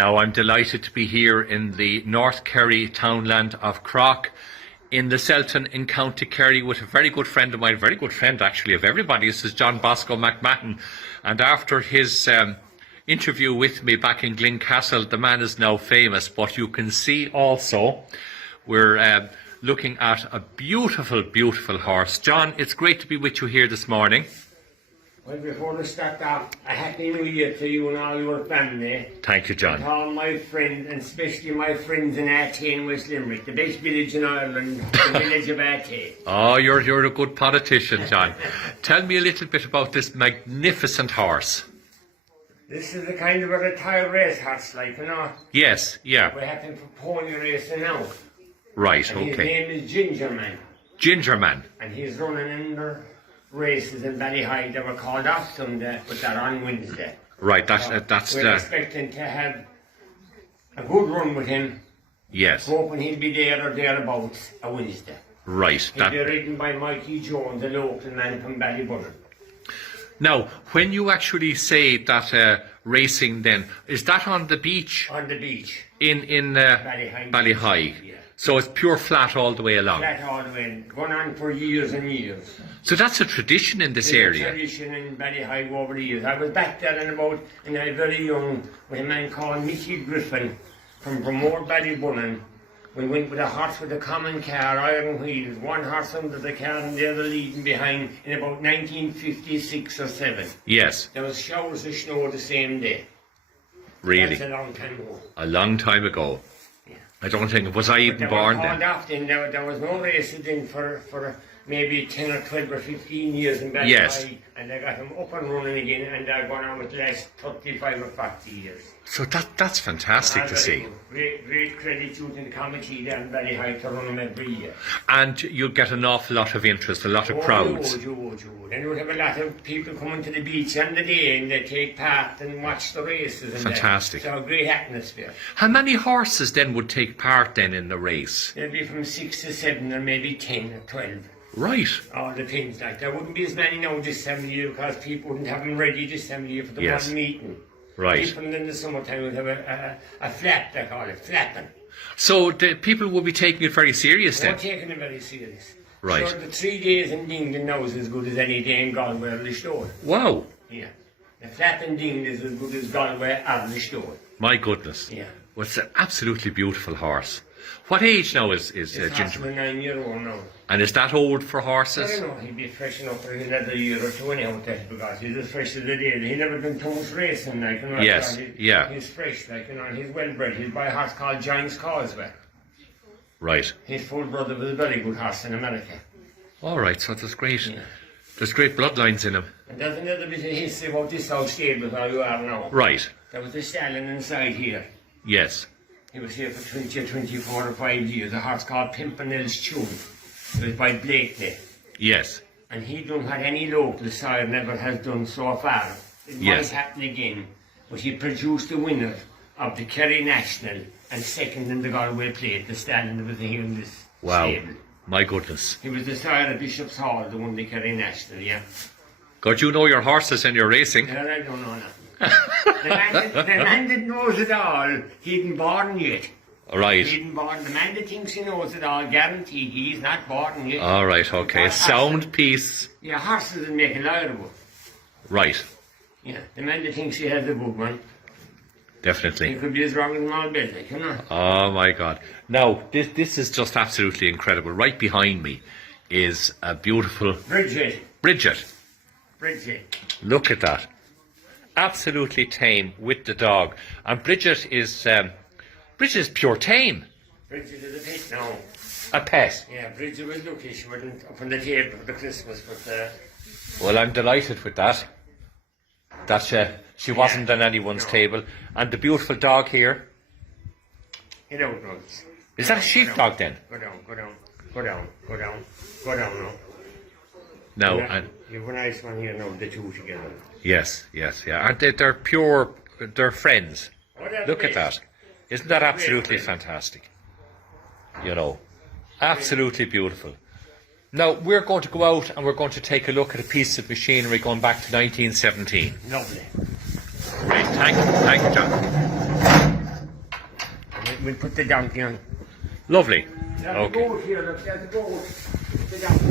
Now I'm delighted to be here in the North Kerry townland of Crock in Lisselton in County Kerry with a very good friend of mine, very good friend actually of everybody. This is John Bosco Mc Mahon, and after his interview with me back in Glencastle, the man is now famous. But you can see also we're looking at a beautiful, beautiful horse. John, it's great to be with you here this morning. Well, before we start off, a happy new year to you and all your family. Thank you, John. And all my friends, and especially my friends in Attain, West Limerick, the best village in Ireland, the village of Attain. Oh, you're a good politician, John. Tell me a little bit about this magnificent horse. This is a kind of a retired race horse, like, you know. Yes, yeah. We have him for pony racing now. Right, and okay. His name is Ginger Man. Ginger Man. And he's running in the races in Ballyhigh that were called off Sunday, but they're on Wednesday. Right, that's we're expecting to have a good run with him. Yes. Hoping he'll be there or thereabouts a Wednesday. Right. He'll be ridden by Mikey Jones, the local man from Ballybutton. Now, when you actually say that racing, then is that on the beach? On the beach. In Ballyhigh. Yeah. So it's pure flat all the way along. Flat all the way, going on for years and years. So that's a tradition in this area. A tradition in Ballyhigh over the years. I was back there and I was very young with a man called Mickey Griffin from Bromore Ballybunnon. We went with a horse with a common car, iron wheels, one horse under the car and the other leading behind in about 1956 or 7. Yes. There was showers of snow the same day. Really? That's a long time ago. A long time ago. Yeah. I don't think, was I even born then? Often, there was no races in for maybe 10 or 12 or 15 years in Ballyhigh. Yes. And they got him up and running again, and they're going on with the last 35 or 40 years. So that's fantastic to see. Great credit to the committee there in Ballyhigh to run them every year. And you'll get an awful lot of interest, a lot of crowds. And you'll have a lot of people coming to the beach on the day and they take part and watch the races. And fantastic. So a great atmosphere. How many horses then would take part then in the race? There'll be from 6 to 7 or maybe 10 or 12. Right. All depends. Like there wouldn't be as many now this time of year because people wouldn't have them ready this time of year for the one meeting. Right. People in the summertime would have a flap, they call it, flapping. So the people will be taking it very serious then? They're taking it very serious. Right. So the 3 days in England now is as good as any day in Galway or Lisselton. Wow. Yeah. The flapping ding is as good as Galway or Lisselton. My goodness. Yeah. Well, it's an absolutely beautiful horse. What age now is Ginger? 9-year-old now. And is that old for horses? I don't know, he'd be fresh enough for another year or two anyhow, because he's as fresh as the day. He never done too much racing, like, you know. Yes, yeah. He's fresh, like, you know, and he's well bred. He's by a horse called Giant's Causeway. Right. His full brother was a very good horse in America. All right, so there's great bloodlines in him. And there's another bit of history about this old stable where you are now. Right. There was a stallion inside here. Yes. He was here for 20 or 24 or 5 years. A horse called Pimpernel's Tune. It was by Blakely. Yes. And he done what any local sire never has done so far. It might happen again, but he produced the winner of the Kerry National and second in the Galway Plate, the stallion that was here in this stable. My goodness. He was the sire of Bishop's Hall, the won the Kerry National, yeah. God, you know your horses and your racing. Yeah, I don't know nothing. the man that knows it all, he isn't born yet. Right. He isn't born. The man that thinks he knows it all, guaranteed he's not born yet. All right, okay. Sound piece. Yeah, horses will make a liar of it. Right. Yeah, the man that thinks he has a good one. Definitely. He could be as wrong as an old bed, like, you know. Oh my God. Now, this is just absolutely incredible. Right behind me is a beautiful... Bridget. Bridget. Look at that. Absolutely tame with the dog. And Bridget is pure tame. Bridget is a pet now. A pet? Yeah, Bridget was lucky. She wasn't up on the table for the Christmas, but... Well, I'm delighted with that. That she wasn't on anyone's table. And the beautiful dog here. Get out, Rose. Is that a sheepdog then? Go down now. No, and you have a nice one here now, the two together. Yes, yeah. And they're pure, they're friends. Look at that. Isn't that absolutely fantastic? You know, absolutely beautiful. Now, we're going to go out and we're going to take a look at a piece of machinery going back to 1917. Lovely. Great, thank you, John. we'll put the donkey on. Lovely. There's a Okay. goat here, look, there's a goat. The donkey.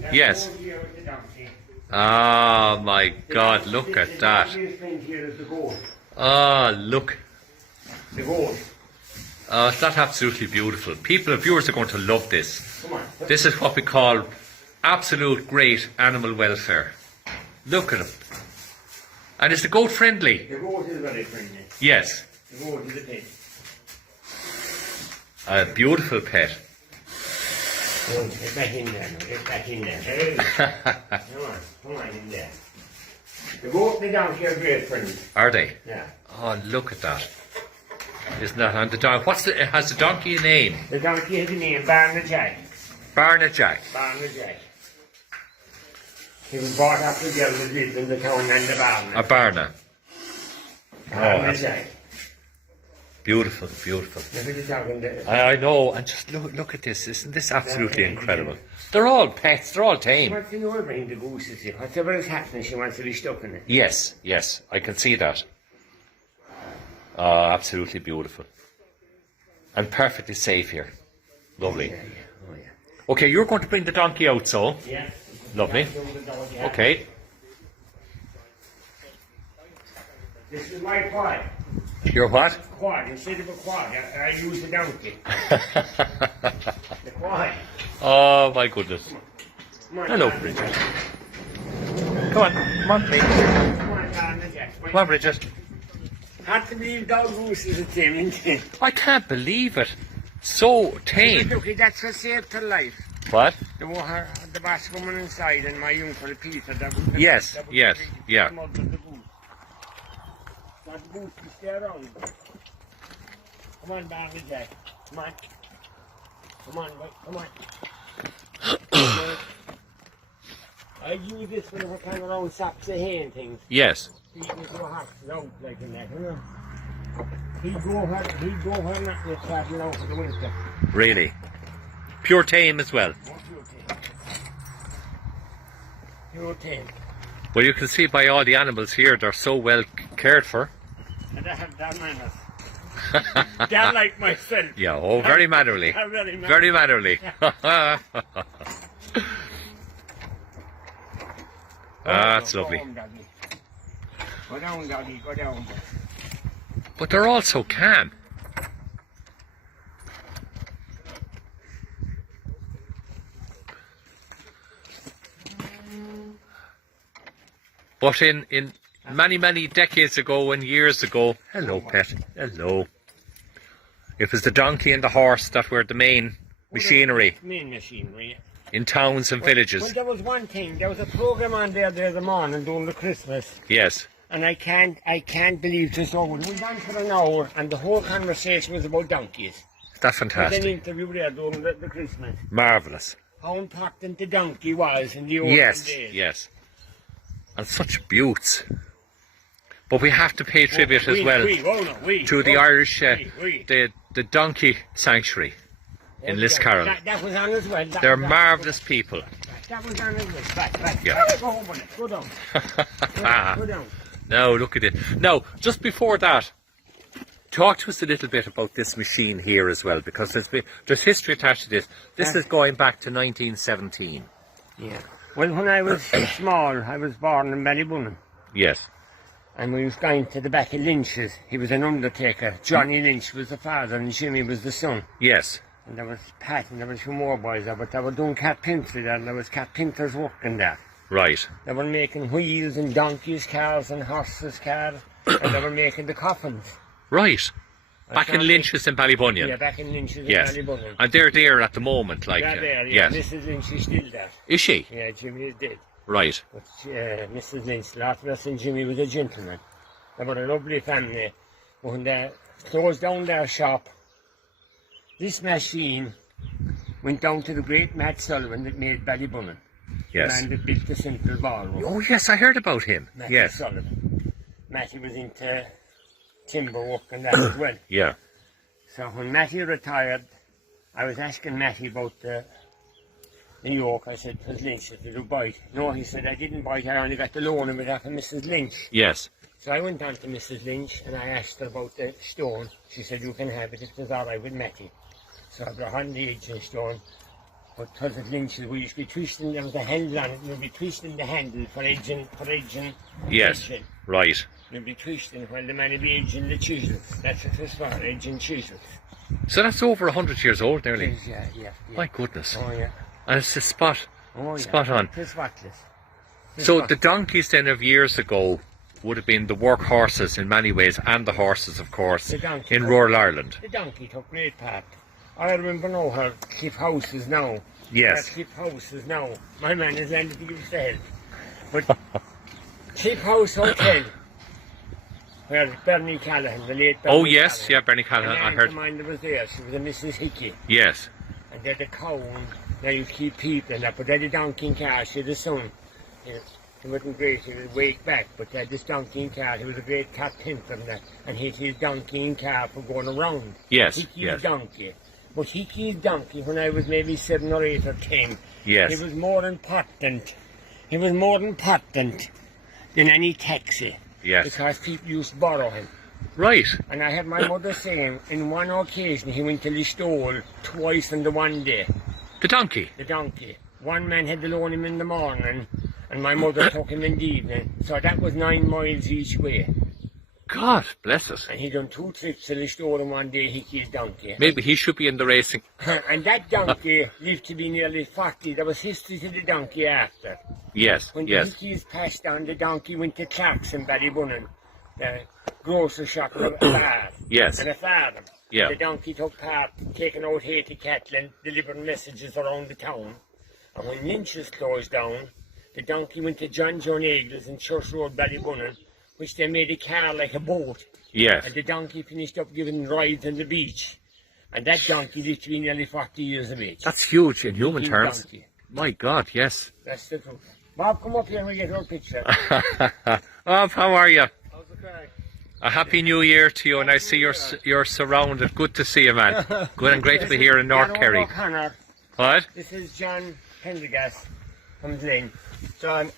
There's Yes. a goat here with the donkey. Ah, my God, look The at that. donkey's friend here is the goat. Ah, look. The goat. That's absolutely beautiful. People, viewers are going to love this. Come on. This is what we call absolute great animal welfare. Look at him. And is the goat friendly? The goat is very friendly. Yes. The goat is a pet. A beautiful pet. Oh, get back in there now, get back in there. Hey. Come on in there. The goat and the donkey are great friends. Are they? Yeah. Oh, look at that. Isn't that on the donkey? Has the donkey a name? The donkey has a name, Barna Jack. Barna Jack. Barna Jack. He was brought up together with lived in the town and the Barna. A Barna. Barna Jack. Beautiful, beautiful. Look at the talking there. I know, and just look at this. Isn't this absolutely incredible? They're all pets, they're all She tame. wants to know everything the goose is here. Whatever is happening, she wants to be stuck in it. Yes, yes, I can see that. Oh, absolutely beautiful. And perfectly safe here. Lovely. Yeah, yeah. Oh, yeah. Okay, you're going to bring the donkey out, so. Yeah. Lovely. Yeah. Okay. This is my quad. You're what? Quad. Instead of a quad, I use the donkey. The quad. Oh, my goodness. Come on, Hello, Barna Bridget. Jack. Come on, come on, Bridget. Come on, Barna Jack. Come on, Bridget. Hard to believe dog goose is a thing, isn't it? I can't believe it. So tame. Look, that's what saved her life. What? The boss woman inside and my uncle Peter. Yes, yes, yeah. The mother of the goose. That goose is there around. Come on, Barry Jack. Come on. Come on, boy. Come on. I use this when we're kind of around sacks of hay and things. Yes. He'd go hot out like in that, you know. He'd go hard not to travel out for the winter. Really. Pure tame as well. Pure tame. Well, you can see by all the animals here, they're so well cared for. And I have that manners. They're like myself. Yeah, oh, very mannerly. They're very mannerly. Very mannerly. That's Go lovely. home, Daddy. Go down, Daddy, go down. But they're all so calm. But in many decades ago and years ago, hello pet, hello. It was the donkey and the horse that were the main machinery Main machinery. in towns and Well, villages. there was one thing. There was a program on there the other morning during the Christmas. Yes, And I can't believe this over. We went for an hour and the whole conversation was about donkeys. that's There's an fantastic. interview there during the Christmas. Marvellous. How important the donkey was in the olden Yes, days. yes. And such beauts. But we have to pay tribute as well to the Irish, the donkey sanctuary in Liscarroll. That was on as well. They're marvellous people. That was on as well. Back. Yeah. Go home on it. Go down. Go down. Now, look at it. Now, just before that, talk to us a little bit about this machine here as well, because there's history attached to this. This is going back to 1917. Yeah. Well, when I was small, I was born in Ballybunnan. Yes. And we was going to the back of Lynch's. He was an undertaker. Johnny Lynch was the father and Jimmy was the son. Yes. And there was Pat and there was a few more boys there, but they were doing carpentry there and there was carpenters working there. Right. They were making wheels and donkeys' cars and horses' cars, and they were making the coffins. Right. Back in Lynch's in Ballybunion. Yeah, back in Lynch's Yes. in Ballybunnan. And they're there at the moment, like. Yeah, there, yeah. Yes. Mrs. Lynch is still there. Is she? Yeah, Jimmy is dead. Right. But Mrs. Lynch, Lotless and Jimmy was a gentleman. They were a lovely family. When they closed down their shop, this machine went down to the great Matt Sullivan that made Ballybunnan. Yes. The man that built the Central Ballroom. Oh, yes, I heard about him. Matty Yes. Sullivan. Matty was into timber work and that as well. Yeah. So when Matty retired, I was asking Matty about the yoke. I said, "Was Lynch, did you buy it?" No, he said, "I didn't buy it. I only got the loan of it after Mrs. Lynch." Yes. So I went down to Mrs. Lynch and I asked her about the stone. She said, you can have it if it's all right with Matty. So I brought on the aging stone. But because of Lynch's, we used to be twisting them, the handle on it, we'd be twisting the handle for edging. Yes, edging. right. We'd be twisting while the man would be edging the chisels. That's what it was for, edging chisels. So that's over 100 years old nearly. Yeah. My goodness. Oh, yeah. And it's a spot on. It was spotless. So the donkeys then of years ago would have been the workhorses in many ways, and the horses, of course, in rural Ireland. The donkey took great part. I remember now how Cliff House is now. Yes. Cliff House is now. My man has landed to give us the help. But Cliff House Hotel, where Bernie Callahan, the late Bernie Oh yes, Callahan, yeah, Bernie Callahan, I heard. mine was there. She was a Mrs. Hickey. Yes. And they had a cow, and they used to keep people and that, but they had a donkey in car. She had a son. He wasn't great, he would wake back, but they had this donkey in car. He was a great cat pimp and that, and he had his donkey in car for going around. Yes, Hickey's donkey. But Hickey's donkey, when I was maybe 7 or 8 or 10, Yes. he was more important. He was more important than any taxi. Yes. Because people used to borrow him. Right. And I had my mother saying, in one occasion, he went to Lisselton twice in the one day. The donkey. The donkey. One man had to loan him in the morning, and my mother took him in the evening. So that was 9 miles each way. God bless us. And he done 2 trips to Lisselton one day, Hickey's donkey. Maybe he should be in the racing. And that donkey lived to be nearly 40. There was history to the donkey after. Yes, When the yes. Hickeys passed on, the donkey went to Clark's in Ballybunnan, the grocery shop and a bar. Yes. And a farm. Yeah. The donkey took part, taking out 80 cattle and delivering messages around the town. And when Lynch's closed down, the donkey went to John Eagles in Church Road, Ballybunnan, which they made a car like a boat. Yes. And the donkey finished up giving rides on the beach. And that donkey lived to be nearly 40 years of age. That's huge in human Big terms. donkey. My God, yes. That's the truth. Bob, come up here and we get your picture. Bob, how are you? How's the crack? A happy new year to you, and I see you're surrounded. Good to see you, man. Good and great to be here in North Kerry. O'Connor. What? This is John Pendergast from Glen. John,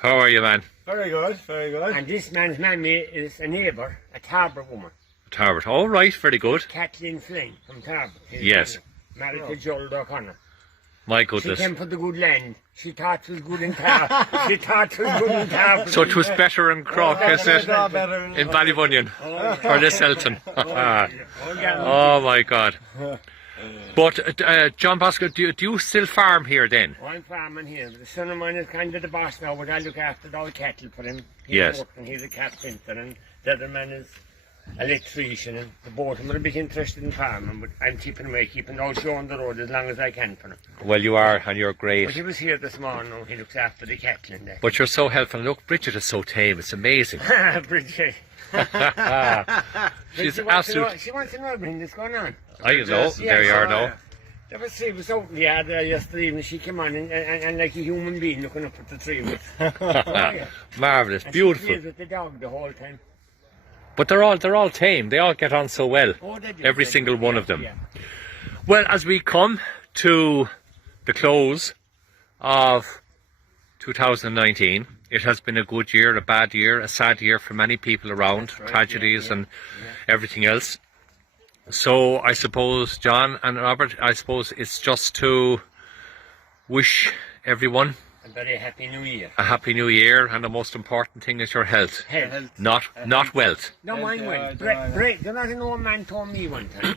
How are you, man? very good, very good. And this man's mammy is a neighbour, a Tarbert woman. Tarbert. All right, very good. Kathleen Flynn from Tarbert. His Yes. mammy, married to Gerald O'Connor. My She goodness. came from the good land. She thought she was good in Tarbert. She thought she was good in Tarbert. So it was better in Crock, is it? Better In Ballybunion. Or Lisselton. yeah. Oh my God. But John Bosco, do you still farm here then? Oh, I'm farming here. The son of mine is kind of the boss now, but I look after all the cattle for him. He's Yes. working, he's a carpenter, and the other man is electrician, and the both of them are a bit interested in farming, but I'm keeping away, keeping all show on the road as long as I can for him. Well, you are, and you're But great. he was here this morning, he looks after the cattle and that. But you're so helpful. Look, Bridget is so tame. It's amazing. Bridget. She's she wants absolute. she wants to know everything that's going on. I know. There you are now. She was out in the yard there yesterday evening. She came on and like a human being looking up at the tree. Yeah. Marvelous, And beautiful. She plays with the dog the whole time. But they're all tame. They all get on so well. Oh, they do, Every they single do, one yeah, of them. yeah. Well, as we come to the close of 2019, it has been a good year, a bad year, a sad year for many people around, That's right, tragedies yeah, and everything else. So I suppose, John and Robert, I suppose it's just to wish everyone A very happy new year. a happy new year, and the most important thing is your health, Health. not wealth. No, Health, mind yeah, well. Break. Do not know a man told me one time.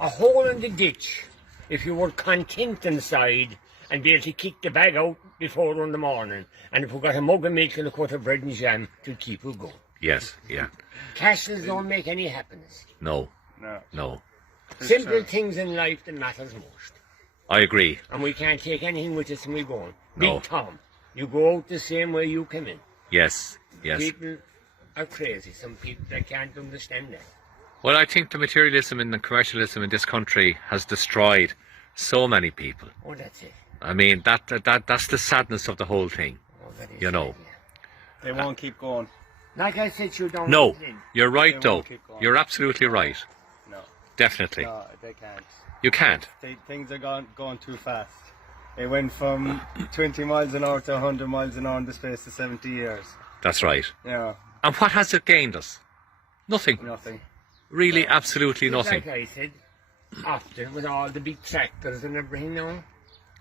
A hole in the ditch, if you were content inside and be able to kick the bag out before in the morning, and if we got a mug of milk and a quart of bread and jam to keep it going. Yes, yeah. Castles don't make any happiness. No, No. no. Simple things in life that matters most. I agree. And we can't take anything with us when we go on. No. Big Tom, you go out the same way you come in. Yes, yes. People are crazy. Some people that can't understand that. Well, I think the materialism and the commercialism in this country has destroyed so many people. Oh, that's it. I mean, that's the sadness of the whole thing. Oh, that is You know. it, yeah. They won't keep going. Like I said, you don't. No, fit in. you're right They though. won't keep going. You're absolutely right. No. Definitely. No, they can't. You can't. Things are going too fast. It went from 20 miles an hour to 100 miles an hour in the space of 70 years. That's right. Yeah. And what has it gained us? Nothing. Nothing. Really, absolutely nothing. Like I said, often with all the big tractors and everything now. When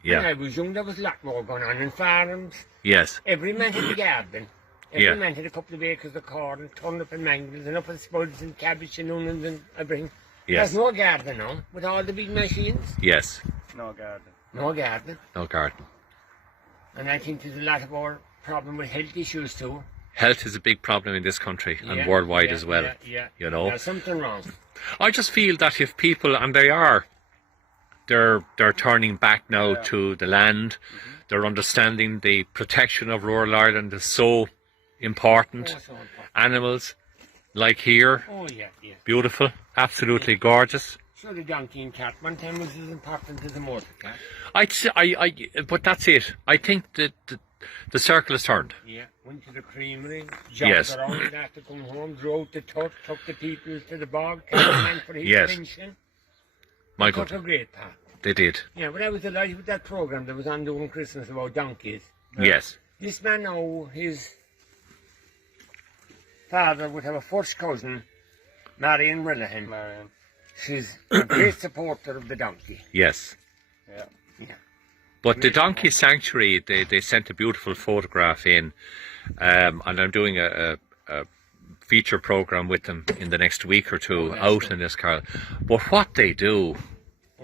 Yeah. I was young, there was a lot more going on in farms. Yes. Every man had a garden. Every Yeah. man had a couple of acres of corn, turnip and mangels, and up and spuds and cabbage and onions and everything. Yes. There's no garden now, with all the big machines. Yes. No garden. No garden. No garden. And I think there's a lot of our problem with health issues too. Health is a big problem in this country and Yeah, worldwide yeah, as well. Yeah. You know. There's something wrong. I just feel that if people, and they are, they're turning back now to the land. They're understanding the protection of rural Ireland is so important. Oh, so important. Animals, like here, Oh, yeah. beautiful, absolutely gorgeous. Sure, the donkey and cat one time was as important as the motor cat. But that's it. I think that the circle has turned. Yeah, went to the creamery, Yes. jogged around after come home, drove the truck, took the people to the bog, came man for his Yes. pension. My Took God, a great part. they did. Yeah, but I was delighted with that programme that was on during Christmas about donkeys. Yes. This man now, his father would have a first cousin, Marion Rillahan. Marion. She's a great supporter of the donkey. Yes. Yeah. But the Donkey Sanctuary, they sent a beautiful photograph in, and I'm doing a feature program with them in the next week or two out in this car. But what they do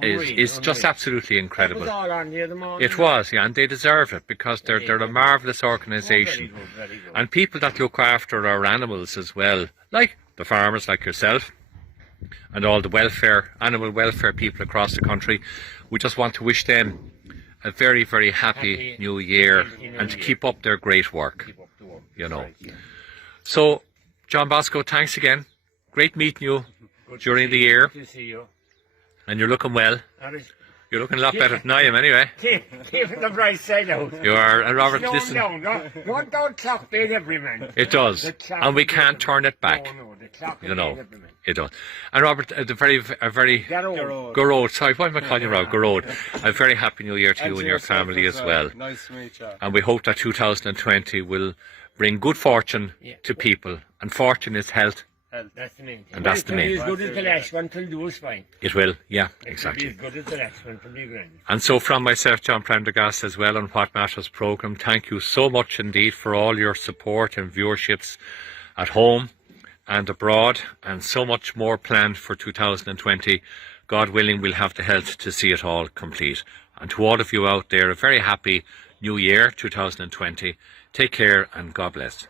is just absolutely It was incredible. all on the other morning. It was, yeah, and they deserve it because they're a marvellous organisation. Very good. And people that look after our animals as well, like the farmers like yourself and all the animal welfare people across the country, we just want to wish them a very, very happy new year and to keep up their great work, Keep up the work. you know. Right, yeah. So, John Bosco, thanks again. Great meeting you Good during to the see you, year, good to see you. and you're looking well. That is- You're looking a lot better than I am anyway. Keep the bright side out. You are, and Robert, No, listen, don't clock bait every man. it does, The clock and we bait can't every turn man. it back. No, the clock You know. bait every man. It does. And Robert, a very Garrow. Garrod, sorry, why am I calling you Robert? Garrod. A very happy new year to you and your yourself family as well. Nice to meet you. And we hope that 2020 will bring good fortune to people. And fortune is health. That's the main thing. And that's the main. As good as the last one till do us fine. It will, yeah, It will be exactly. as good as the last one till be grand. And so from myself, John Prendergast, as well on What Matters programme, thank you so much indeed for all your support and viewerships at home and abroad, and so much more planned for 2020. God willing, we'll have the health to see it all complete. And to all of you out there, a very happy new year, 2020. Take care and God bless.